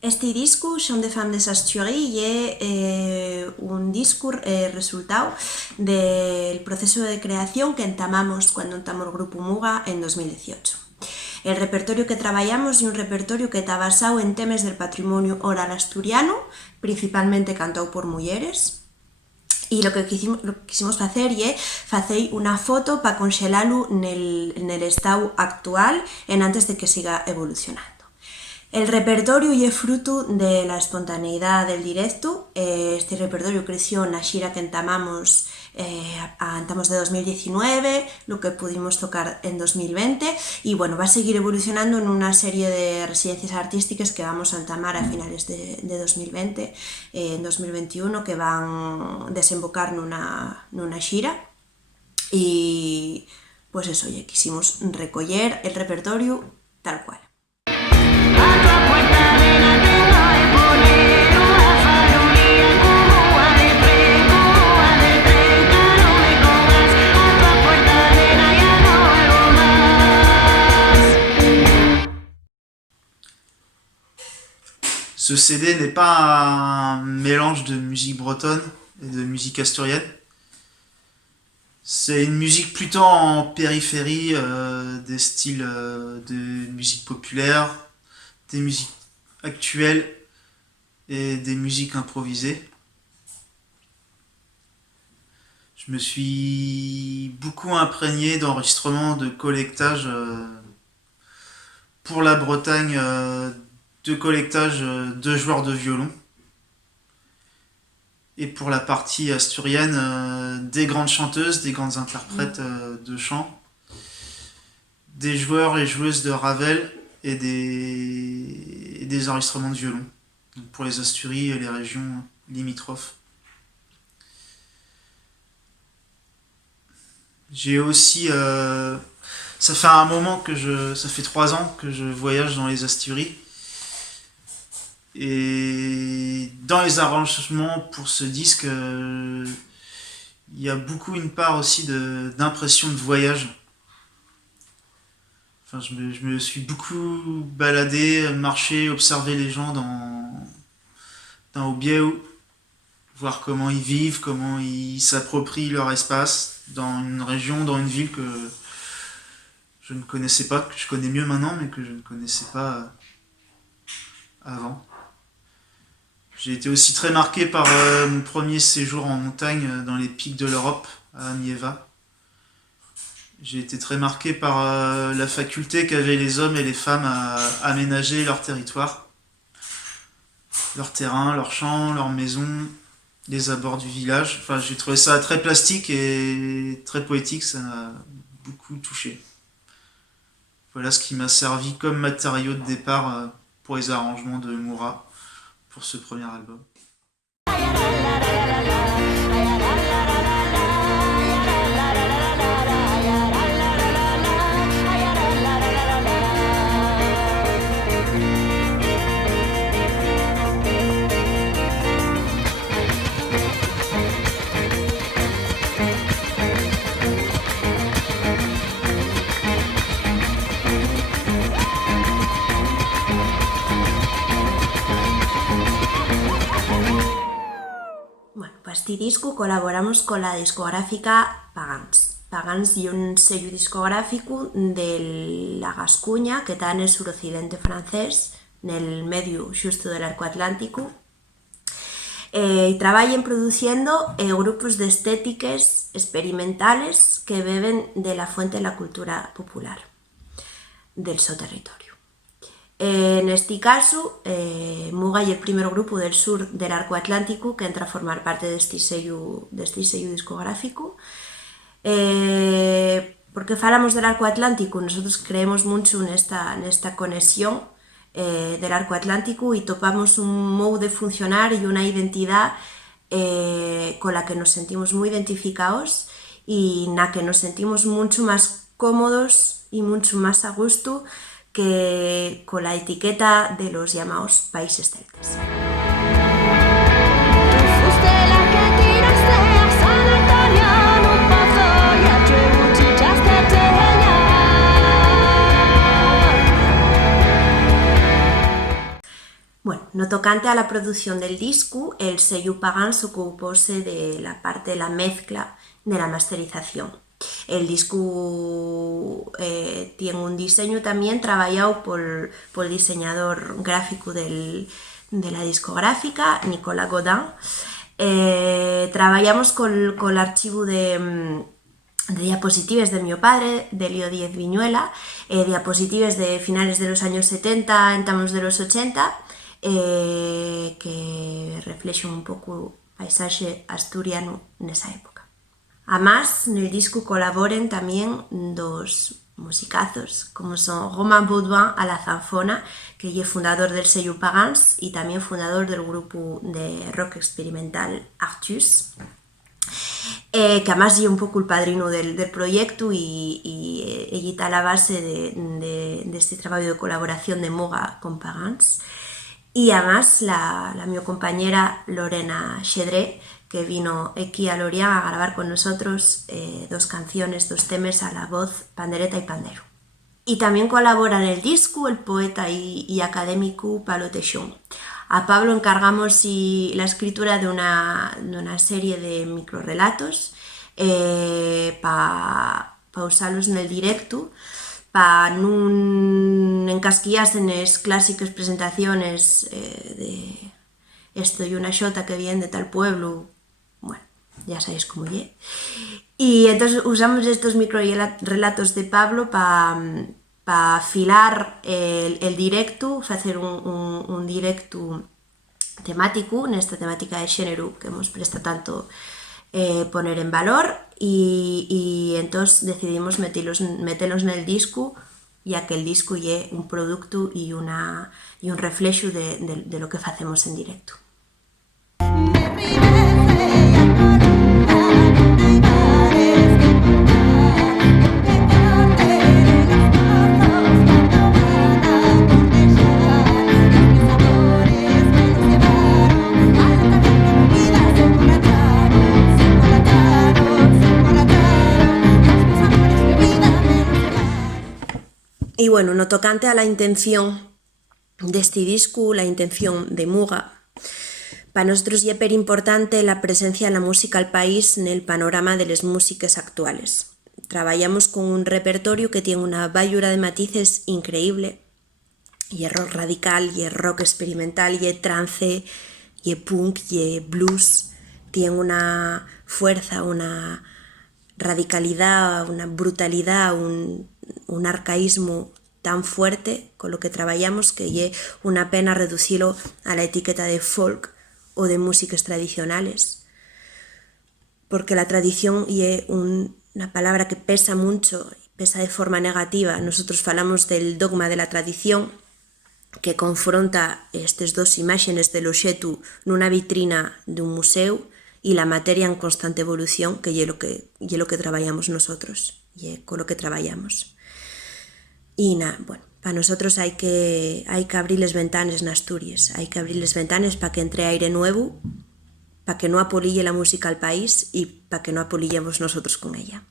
Este disco, Chant des femmes des Asturies, es un disco resultado del proceso de creación que entamamos cuando entamamos el Grupo Muga en 2018. El repertorio que trabajamos es un repertorio que está basado en temas del patrimonio oral asturiano, principalmente cantado por mujeres. Y lo que quisimos hacer es hacer una foto para congelarlo en el estado actual en antes de que siga evolucionando. El repertorio es fruto de la espontaneidad del directo. Este repertorio creció en la gira que entamamos de 2019, lo que pudimos tocar en 2020 y bueno, va a seguir evolucionando en una serie de residencias artísticas que vamos a entamar a finales de 2020, en 2021, que van a desembocar en una gira y pues eso, ya quisimos recoger el repertorio tal cual. Ce CD n'est pas un mélange de musique bretonne et de musique asturienne. C'est une musique plutôt en périphérie des styles de musique populaire, des musiques actuelles et des musiques improvisées. Je me suis beaucoup imprégné d'enregistrements de collectage pour la Bretagne, de collectage de joueurs de violon. Et pour la partie asturienne, des grandes chanteuses, des grandes interprètes de chant, des joueurs et joueuses de Ravel et des enregistrements de violon pour les Asturies et les régions limitrophes. J'ai aussi... ça fait un moment ça fait 3 ans que je voyage dans les Asturies. Et dans les arrangements pour ce disque, il y a beaucoup une part aussi d'impression de voyage. Enfin, je me suis beaucoup baladé, marché, observé les gens dans Aubieu, voir comment ils vivent, comment ils s'approprient leur espace dans une région, dans une ville que je ne connaissais pas, que je connais mieux maintenant, mais que je ne connaissais pas avant. J'ai été aussi très marqué par mon premier séjour en montagne dans les pics de l'Europe, à Nieva. J'ai été très marqué par la faculté qu'avaient les hommes et les femmes à aménager leur territoire, leur terrain, leurs champs, leurs maisons, les abords du village. Enfin, j'ai trouvé ça très plastique et très poétique, ça m'a beaucoup touché. Voilà ce qui m'a servi comme matériau de départ pour les arrangements de Moura pour ce premier album. Para este disco colaboramos con la discográfica Pagans. Pagans y un sello discográfico de la Gascuña que está en el suroccidente francés, en el medio justo del arco atlántico, y trabajan produciendo grupos de estéticas experimentales que beben de la fuente de la cultura popular del su territorio. En este caso, Muga es el primer grupo del sur del arco atlántico que entra a formar parte de este sello discográfico. Porque falamos del arco atlántico, nosotros creemos mucho en esta conexión del arco atlántico y topamos un modo de funcionar y una identidad con la que nos sentimos muy identificados y en la que nos sentimos mucho más cómodos y mucho más a gusto que con la etiqueta de los llamados países celtas. Bueno, No tocante a la producción del disco, el sello Pagans ocupóse de la parte de la mezcla, de la masterización. El disco tiene un diseño también trabajado por el diseñador gráfico de la discográfica, Nicolas Godin. Trabajamos con el archivo de diapositivas de mi padre, Delio Díez Viñuela, diapositivas de finales de los años 70, entramos de los 80, que reflejan un pouco o paisaxe asturiano nesa época. Además, nel disco colaboren tamén dos musicazos, como son Romain Baudouin a la zanfona, que é fundador del sello Pagans y tamén fundador del grupo de rock experimental Artus, que además é un pouco el padrino del proyecto y ella está a la base de este traballo de colaboración de Muga con Pagans. Y además la mi compañera Lorena Xedré, que vino aquí a Lorient a grabar con nosotros dos canciones, dos temas a la voz, pandereta y pandero. Y también colabora en el disco el poeta y académico Pablo Teixón. A Pablo encargamos la escritura de una serie de microrelatos para usarlos en el directo, para non encasquillarse en las clásicas presentaciones de esto y una xota que viene de tal pueblo, bueno, ya sabéis cómo es. Y entonces usamos estos microrelatos de Pablo para afilar el directo, hacer un directo temático, nesta temática de xénero que hemos prestado tanto poner en valor, y entonces decidimos meterlos en el disco, ya que el disco es un producto y un reflejo de lo que hacemos en directo. Y bueno, no tocante a la intención de este disco, la intención de Muga, para nosotros es súper importante la presencia de la música al país en el panorama de las músicas actuales. Trabajamos con un repertorio que tiene una variedad de matices increíble, y es rock radical, y es rock experimental, y es trance, y es punk, y es blues. Tiene una fuerza, una radicalidad, una brutalidad, un arcaísmo tan fuerte con lo que trabajamos que es una pena reducirlo a la etiqueta de folk o de músicas tradicionales, porque la tradición es una palabra que pesa mucho, pesa de forma negativa. Nosotros falamos del dogma de la tradición, que confronta estas dos imágenes del obxeto nunha vitrina dun museo y la materia en constante evolución, que é lo que trabajamos nosotros, y es con lo que trabajamos. Y nada, bueno, para nosotros hay que abrir las ventanas en Asturias, hay que abrir las ventanas para que entre aire nuevo, para que no apolille la música al país y para que no apolillemos nosotros con ella.